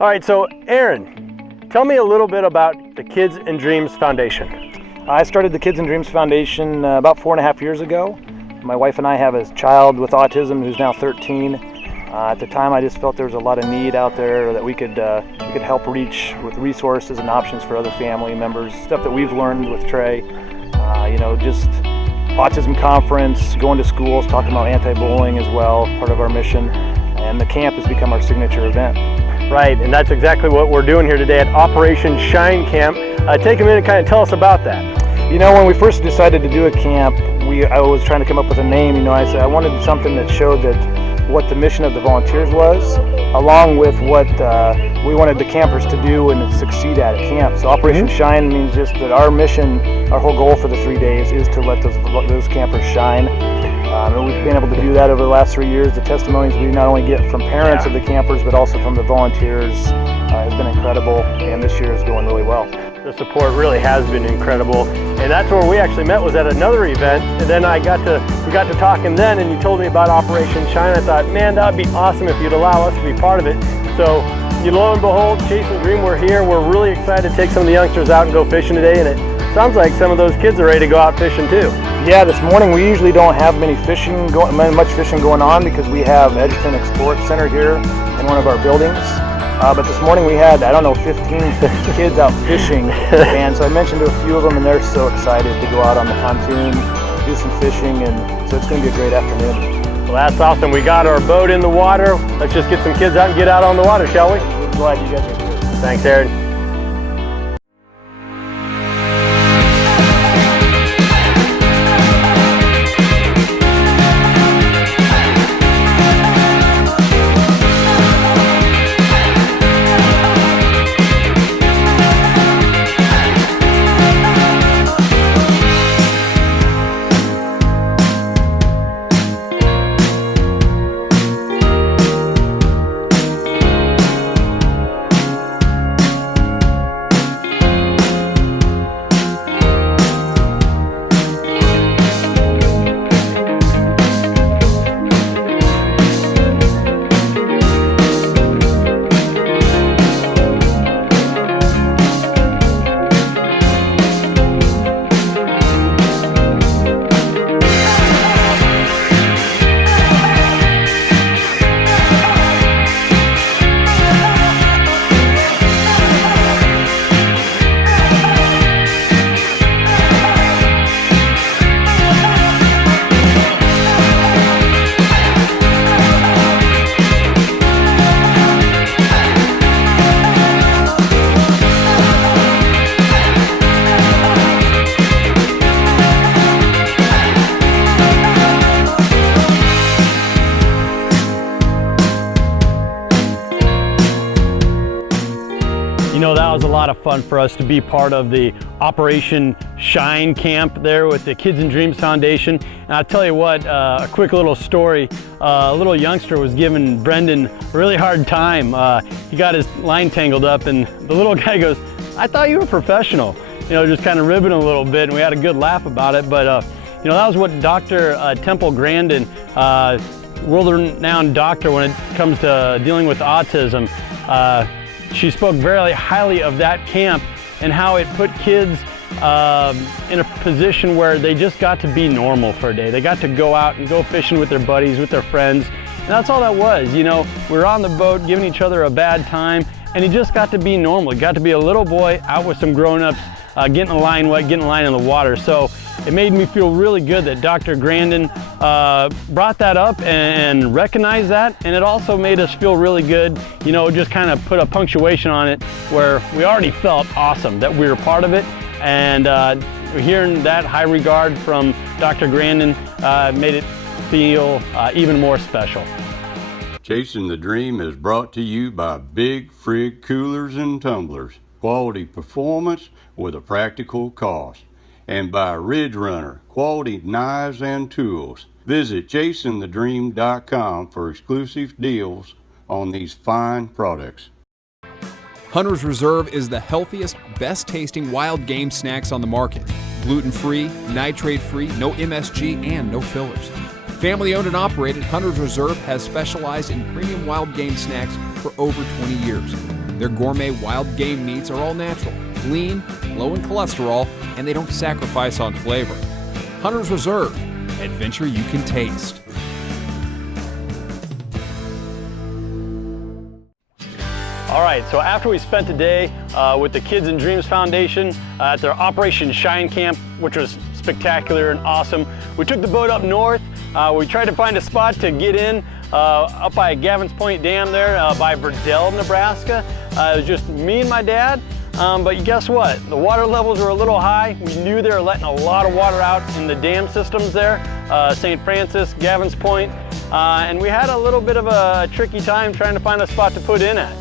All right, so Aaron, tell me a little bit about the Kids and Dreams Foundation. I started the Kids and Dreams Foundation about 4.5 years ago. My wife and I have a child with autism who's now 13. At the time, I just felt there was a lot of need out there that we could help reach with resources and options for other family members, stuff that we've learned with Trey. Just autism conference, going to schools, talking about anti-bullying as well, part of our mission. And the camp has become our signature event. Right, and that's exactly what we're doing here today at Operation Shine Camp. Take a minute and kind of tell us about that. You know, when we first decided to do a camp, I was trying to come up with a name. I said I wanted something that showed that what the mission of the volunteers was, along with what we wanted the campers to do and succeed at camp. So Operation Shine means just that our mission, our whole goal for the 3 days is to let those campers shine. And we've been able to do that over the last 3 years. The testimonies we not only get from parents of the campers, but also from the volunteers has been incredible, and this year is going really well. The support really has been incredible, and that's where we actually met, was at another event, and then we got to talking then, and you told me about Operation Shine. I thought, man, that would be awesome if you'd allow us to be part of it. So, lo and behold, Chasin Dream, we're here. We're really excited to take some of the youngsters out and go fishing today, and it sounds like some of those kids are ready to go out fishing too. Yeah, this morning we usually don't have much fishing going on because we have Edgerton Export Center here in one of our buildings. But this morning we had, 15 kids out fishing, and so I mentioned to a few of them, and they're so excited to go out on the pontoon, do some fishing, and so it's going to be a great afternoon. Well, that's awesome. We got our boat in the water. Let's just get some kids out and get out on the water, shall we? We're glad you guys are here. Thanks, Aaron. That was a lot of fun for us to be part of the Operation Shine Camp there with the Kids and Dreams Foundation. And I'll tell you what, a quick little story. A little youngster was giving Brendan a really hard time. He got his line tangled up, and the little guy goes, "I thought you were professional." Just kind of ribbing a little bit, and we had a good laugh about it. But that was what Dr. Temple Grandin, world-renowned doctor when it comes to dealing with autism, she spoke very highly of that camp and how it put kids in a position where they just got to be normal for a day. They got to go out and go fishing with their buddies, with their friends, and that's all that was. We were on the boat giving each other a bad time, and he just got to be normal. He got to be a little boy out with some grown-ups, getting a line wet, getting a line in the water. So it made me feel really good that Dr. Grandin brought that up and recognized that, and it also made us feel really good, just kind of put a punctuation on it where we already felt awesome that we were part of it, and hearing that high regard from Dr. Grandin made it feel even more special. Chasing the Dream is brought to you by Big Frig Coolers and Tumblers, quality performance with a practical cost, and by Ridge Runner, quality knives and tools. Visit chasinthedream.com for exclusive deals on these fine products. Hunter's Reserve is the healthiest, best-tasting wild game snacks on the market. Gluten-free, nitrate-free, no MSG, and no fillers. Family owned and operated, Hunters Reserve has specialized in premium wild game snacks for over 20 years. Their gourmet wild game meats are all natural, lean, low in cholesterol, and they don't sacrifice on flavor. Hunters Reserve, adventure you can taste. All right, so after we spent the day with the Kids and Dreams Foundation at their Operation Shine Camp, which was spectacular and awesome, we took the boat up north. We tried to find a spot to get in up by Gavin's Point Dam there by Verdell, Nebraska. It was just me and my dad, but guess what? The water levels were a little high. We knew they were letting a lot of water out in the dam systems there, St. Francis, Gavin's Point, and we had a little bit of a tricky time trying to find a spot to put in at.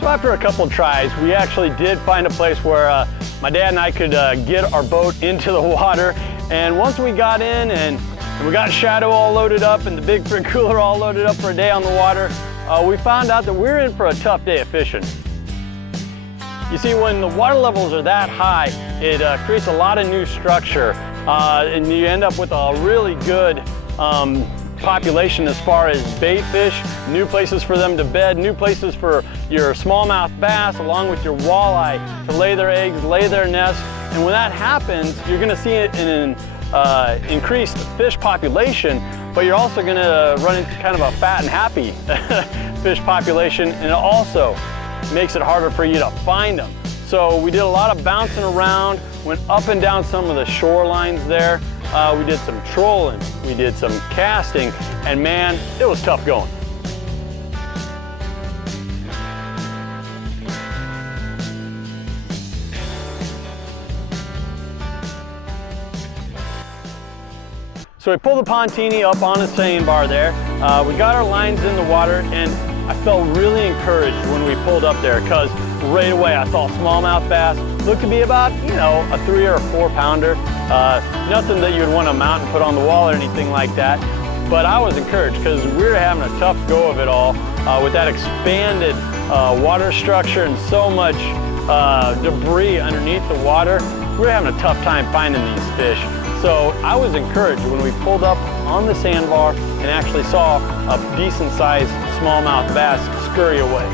So after a couple tries, we actually did find a place where my dad and I could get our boat into the water. And once we got in and we got Shadow all loaded up and the big frig cooler all loaded up for a day on the water, we found out that we're in for a tough day of fishing. You see, when the water levels are that high, it creates a lot of new structure and you end up with a really good population as far as bait fish, new places for them to bed, new places for your smallmouth bass along with your walleye to lay their eggs, lay their nests. And when that happens, you're going to see an increased fish population, but you're also going to run into kind of a fat and happy fish population, and it also makes it harder for you to find them. So we did a lot of bouncing around, went up and down some of the shorelines there. We did some trolling, we did some casting, and man, it was tough going. So we pulled the pond-tini up on a sandbar there. We got our lines in the water, and I felt really encouraged when we pulled up there because right away I saw smallmouth bass. Looked to be about, you know, a 3 or 4 pounder. Nothing that you would want to mount and put on the wall or anything like that. But I was encouraged because we were having a tough go of it all with that expanded water structure and so much debris underneath the water. We were having a tough time finding these fish. So I was encouraged when we pulled up on the sandbar and actually saw a decent sized smallmouth bass scurry away.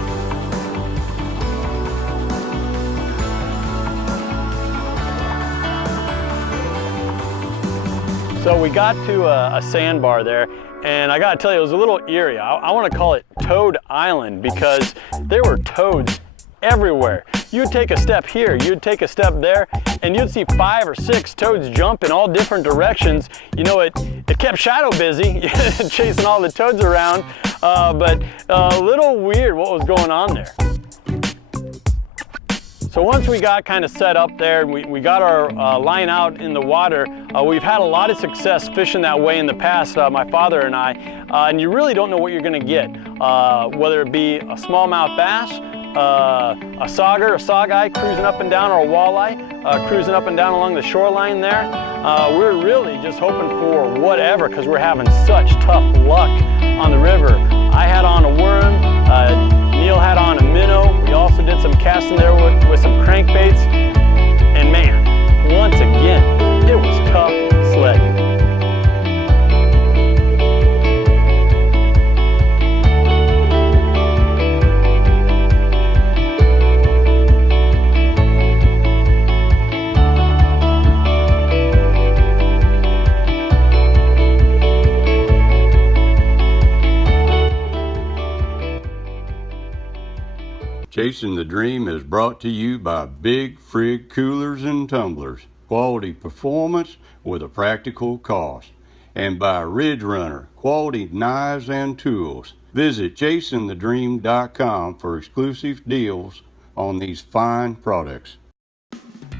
So we got to a sandbar there, and I gotta tell you, it was a little eerie. I wanna call it Toad Island because there were toads everywhere. You'd take a step here, you'd take a step there, and you'd see 5 or 6 toads jump in all different directions. You know, it kept Shadow busy chasing all the toads around, but a little weird what was going on there. So once we got kind of set up there, we got our line out in the water, we've had a lot of success fishing that way in the past, my father and I, and you really don't know what you're gonna get, whether it be a smallmouth bass, a sauger, a sogeye cruising up and down, or a walleye cruising up and down along the shoreline there. We're really just hoping for whatever because we're having such tough luck on the river. I had on a worm, Neil had on a minnow. We also did some casting there with some crankbaits. And man, once again, it was tough sledding. Chasing the Dream is brought to you by Big Frig Coolers and Tumblers, quality performance with a practical cost, and by Ridge Runner, quality knives and tools. Visit chasinthedream.com for exclusive deals on these fine products.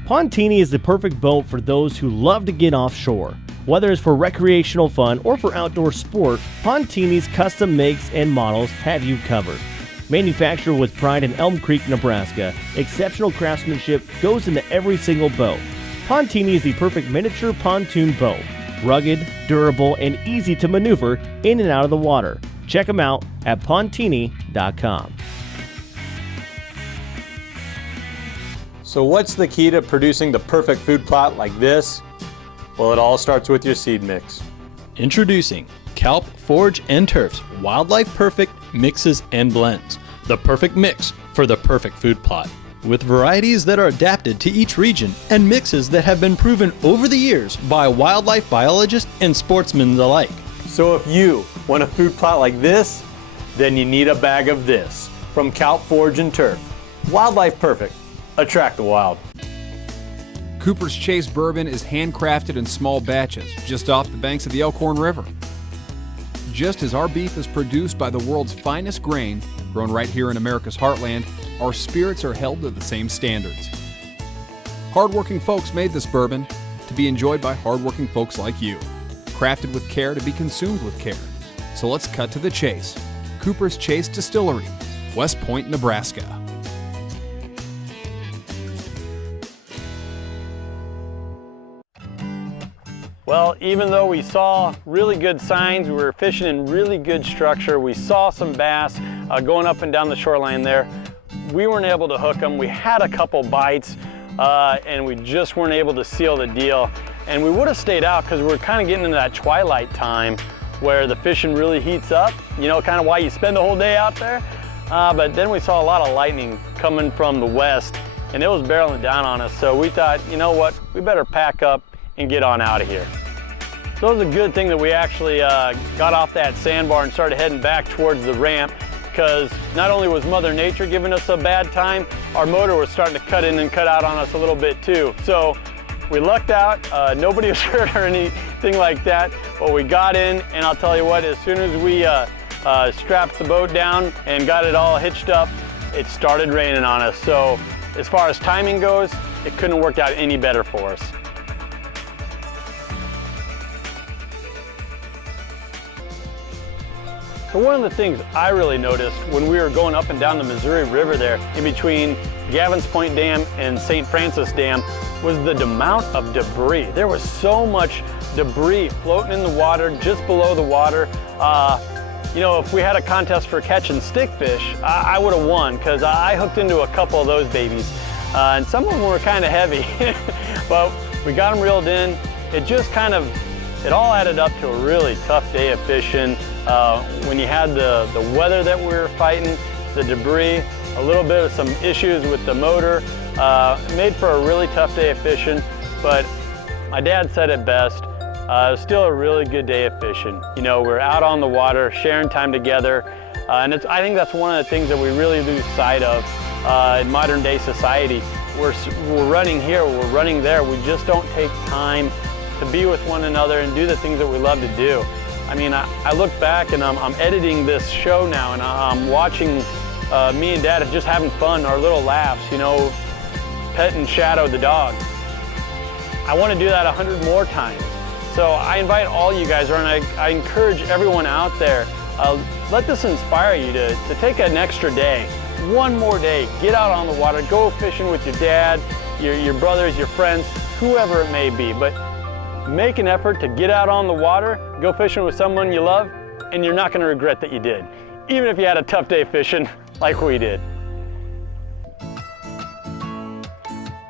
Pond-tini is the perfect boat for those who love to get offshore. Whether it's for recreational fun or for outdoor sport, Pond-tini's custom makes and models have you covered. Manufactured with pride in Elm Creek, Nebraska, exceptional craftsmanship goes into every single boat. Pond-tini is the perfect miniature pontoon boat. Rugged, durable, and easy to maneuver in and out of the water. Check them out at pond-tini.com. So what's the key to producing the perfect food plot like this? Well, it all starts with your seed mix. Introducing Kelp, Forage, and Turf's Wildlife Perfect Mixes and Blends. The perfect mix for the perfect food plot. With varieties that are adapted to each region and mixes that have been proven over the years by wildlife biologists and sportsmen alike. So if you want a food plot like this, then you need a bag of this. From Kelp, Forage, and Turf. Wildlife Perfect. Attract the wild. Cooper's Chase bourbon is handcrafted in small batches just off the banks of the Elkhorn River. Just as our beef is produced by the world's finest grain, grown right here in America's heartland, our spirits are held to the same standards. Hardworking folks made this bourbon to be enjoyed by hardworking folks like you. Crafted with care to be consumed with care. So let's cut to the chase. Cooper's Chase Distillery, West Point, Nebraska. Well, even though we saw really good signs, we were fishing in really good structure, we saw some bass going up and down the shoreline there, we weren't able to hook them. We had a couple bites and we just weren't able to seal the deal. And we would have stayed out because we were kind of getting into that twilight time where the fishing really heats up, you know, kind of why you spend the whole day out there. But then we saw a lot of lightning coming from the west and it was barreling down on us. So we thought, you know what, we better pack up and get on out of here. So it was a good thing that we actually got off that sandbar and started heading back towards the ramp, because not only was Mother Nature giving us a bad time, our motor was starting to cut in and cut out on us a little bit too. So we lucked out, nobody was hurt or anything like that, but we got in, and I'll tell you what, as soon as we strapped the boat down and got it all hitched up, it started raining on us. So as far as timing goes, it couldn't have worked out any better for us. So one of the things I really noticed when we were going up and down the Missouri River there, in between Gavin's Point Dam and St. Francis Dam, was the amount of debris. There was so much debris floating in the water, just below the water. You know, if we had a contest for catching stickfish, I would have won, because I hooked into a couple of those babies. And some of them were kind of heavy, but we got them reeled in. It all added up to a really tough day of fishing. When you had the weather that we were fighting, the debris, a little bit of some issues with the motor, it made for a really tough day of fishing, but my dad said it best. It was still a really good day of fishing. You know, we're out on the water, sharing time together, and I think that's one of the things that we really lose sight of in modern day society. We're running here, we're running there, we just don't take time to be with one another and do the things that we love to do. I mean, I look back and I'm editing this show now, and I'm watching me and Dad just having fun, our little laughs, you know, petting Shadow the dog. I want to do that 100 more times. So I invite all you guys, and I encourage everyone out there, let this inspire you to take an extra day, one more day, get out on the water, go fishing with your dad, your brothers, your friends, whoever it may be. But make an effort to get out on the water, go fishing with someone you love, and you're not going to regret that you did, even if you had a tough day fishing like we did.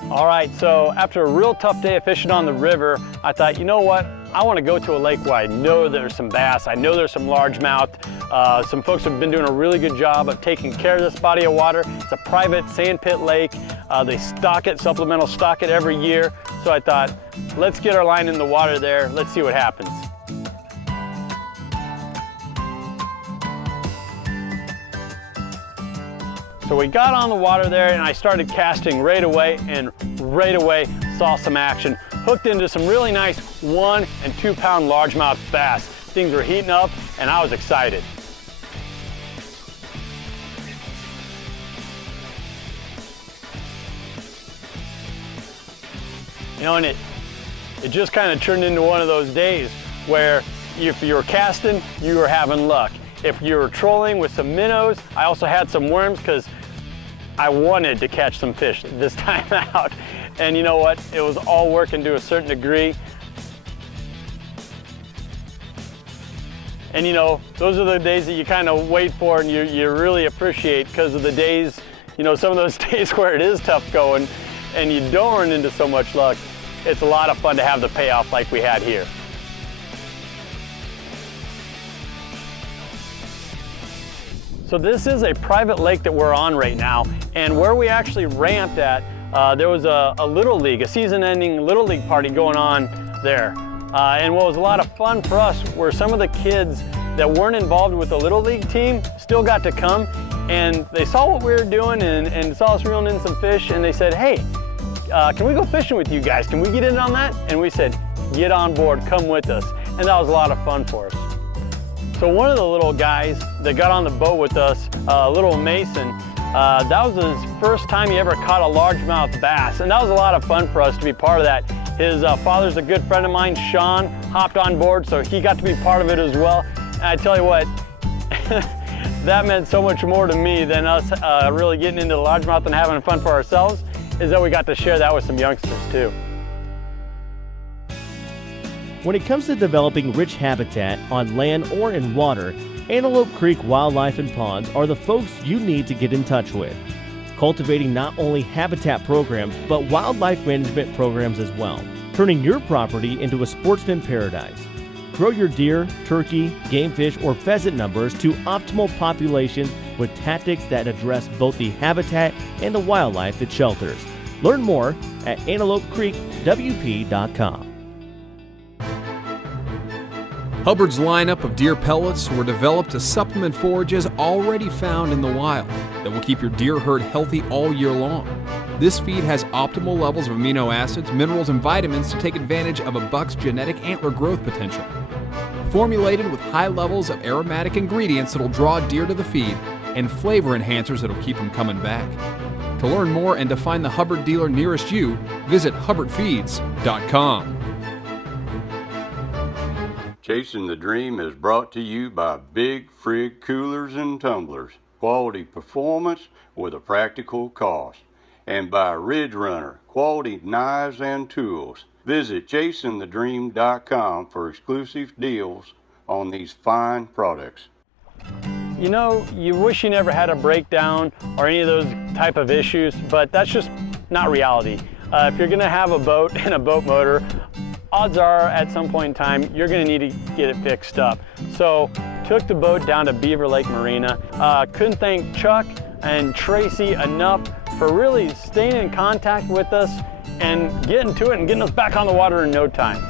All right, so after a real tough day of fishing on the river, I thought, you know what? I want to go to a lake where I know there's some bass, I know there's some largemouth. Some folks have been doing a really good job of taking care of this body of water. It's a private sandpit lake. They stock it, supplemental stock it every year. So I thought, let's get our line in the water there. Let's see what happens. So we got on the water there and I started casting right away, and right away saw some action. Hooked into some really nice 1 and 2 pound largemouth bass. Things were heating up and I was excited. You know, and it just kind of turned into one of those days where if you were casting, you were having luck. If you were trolling with some minnows, I also had some worms because I wanted to catch some fish this time out. And you know what? It was all working to a certain degree. And you know, those are the days that you kind of wait for and you really appreciate, because of the days, you know, some of those days where it is tough going and you don't run into so much luck. It's a lot of fun to have the payoff like we had here. So this is a private lake that we're on right now, and where we actually ramped at, there was a Little League, a season-ending Little League party going on there. And what was a lot of fun for us were some of the kids that weren't involved with the Little League team still got to come, and they saw what we were doing and saw us reeling in some fish, and they said, hey, can we go fishing with you guys? Can we get in on that? And we said, get on board, come with us. And that was a lot of fun for us. So one of the little guys that got on the boat with us, little Mason, that was his first time he ever caught a largemouth bass. And that was a lot of fun for us to be part of that. His father's a good friend of mine, Sean, hopped on board, so he got to be part of it as well. And I tell you what, that meant so much more to me than us really getting into the largemouth and having fun for ourselves, is that we got to share that with some youngsters too. When it comes to developing rich habitat on land or in water, Antelope Creek Wildlife and Ponds are the folks you need to get in touch with, cultivating not only habitat programs but wildlife management programs as well, turning your property into a sportsman paradise. Grow your deer, turkey, game fish, or pheasant numbers to optimal populations with tactics that address both the habitat and the wildlife it shelters. Learn more at antelopecreekwp.com. Hubbard's lineup of deer pellets were developed to supplement forages already found in the wild that will keep your deer herd healthy all year long. This feed has optimal levels of amino acids, minerals, and vitamins to take advantage of a buck's genetic antler growth potential. Formulated with high levels of aromatic ingredients that'll draw deer to the feed and flavor enhancers that'll keep them coming back. To learn more and to find the Hubbard dealer nearest you, visit hubbardfeeds.com. Chasing the Dream is brought to you by Big Frig Coolers and Tumblers, quality performance with a practical cost, and by Ridge Runner, quality knives and tools. Visit chasingthedream.com for exclusive deals on these fine products. You know, you wish you never had a breakdown or any of those type of issues, but that's just not reality. If you're gonna have a boat and a boat motor, odds are at some point in time you're going to need to get it fixed up. So took the boat down to Beaver Lake Marina. Couldn't thank Chuck and Tracy enough for really staying in contact with us and getting to it and getting us back on the water in no time.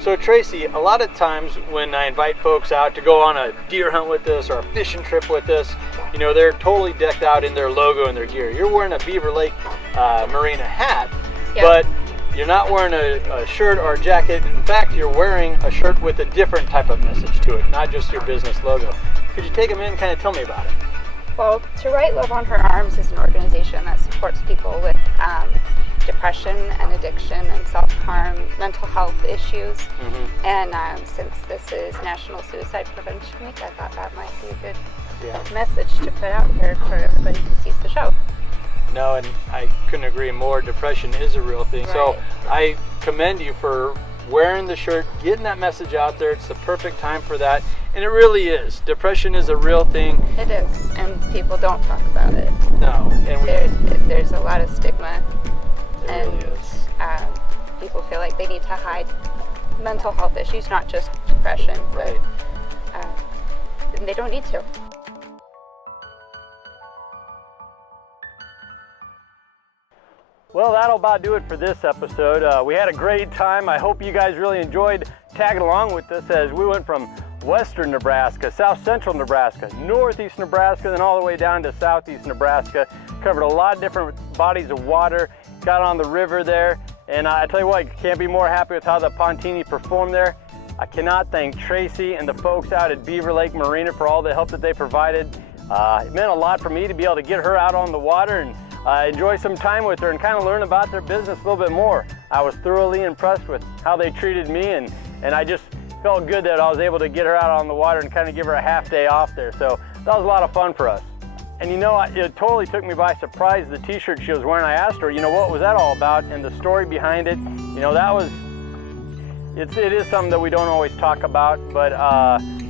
So Tracy, a lot of times when I invite folks out to go on a deer hunt with us or a fishing trip with us, you know, they're totally decked out in their logo and their gear. You're wearing a Beaver Lake Marina hat, yep, but you're not wearing a shirt or a jacket. In fact, you're wearing a shirt with a different type of message to it, not just your business logo. Could you take a minute and kind of tell me about it? Well, To Write Love on Her Arms is an organization that supports people with depression and addiction and self-harm, mental health issues. Mm-hmm. And since this is National Suicide Prevention Week, I thought that might be a good message to put out here for everybody who sees the show. No, and I couldn't agree more. Depression is a real thing. Right. So I commend you for wearing the shirt, getting that message out there. It's the perfect time for that. And it really is. Depression is a real thing. It is, and people don't talk about it. No. And there's a lot of stigma. It really is. People feel like they need to hide mental health issues, not just depression. Right. But they don't need to. Well, that'll about do it for this episode. We had a great time. I hope you guys really enjoyed tagging along with us as we went from western Nebraska, south central Nebraska, northeast Nebraska, then all the way down to southeast Nebraska. Covered a lot of different bodies of water, got on the river there, and I tell you what, I can't be more happy with how the pond-tini performed there. I cannot thank Tracy and the folks out at Beaver Lake Marina for all the help that they provided. It meant a lot for me to be able to get her out on the water and enjoy some time with her and kind of learn about their business a little bit more. I was thoroughly impressed with how they treated me, and I just felt good that I was able to get her out on the water and kind of give her a half day off there. So that was a lot of fun for us. And you know, it totally took me by surprise, the t-shirt she was wearing. I asked her, you know, what was that all about, and the story behind it. You know, that was, it is something that we don't always talk about, but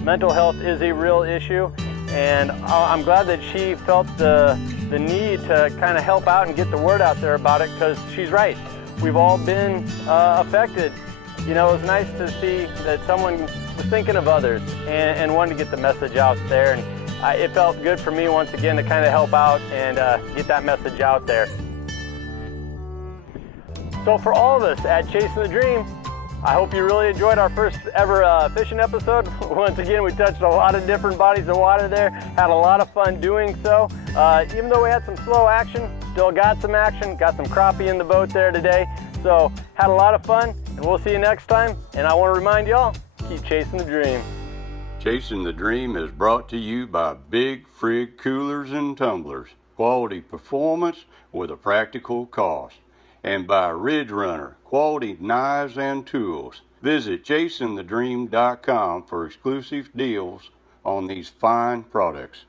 mental health is a real issue, and I'm glad that she felt the the need to kind of help out and get the word out there about it, because she's right. We've all been affected. You know, it was nice to see that someone was thinking of others and wanted to get the message out there. And it felt good for me once again to kind of help out and get that message out there. So for all of us at Chasing the Dream, I hope you really enjoyed our first ever fishing episode. Once again, we touched a lot of different bodies of water there, had a lot of fun doing so. Even though we had some slow action, still got some action, got some crappie in the boat there today. So had a lot of fun, and we'll see you next time. And I want to remind y'all, keep chasing the dream. Chasing the Dream is brought to you by Big Frig Coolers and Tumblers, quality performance with a practical cost, and by Ridge Runner, quality knives and tools. Visit ChasingTheDream.com for exclusive deals on these fine products.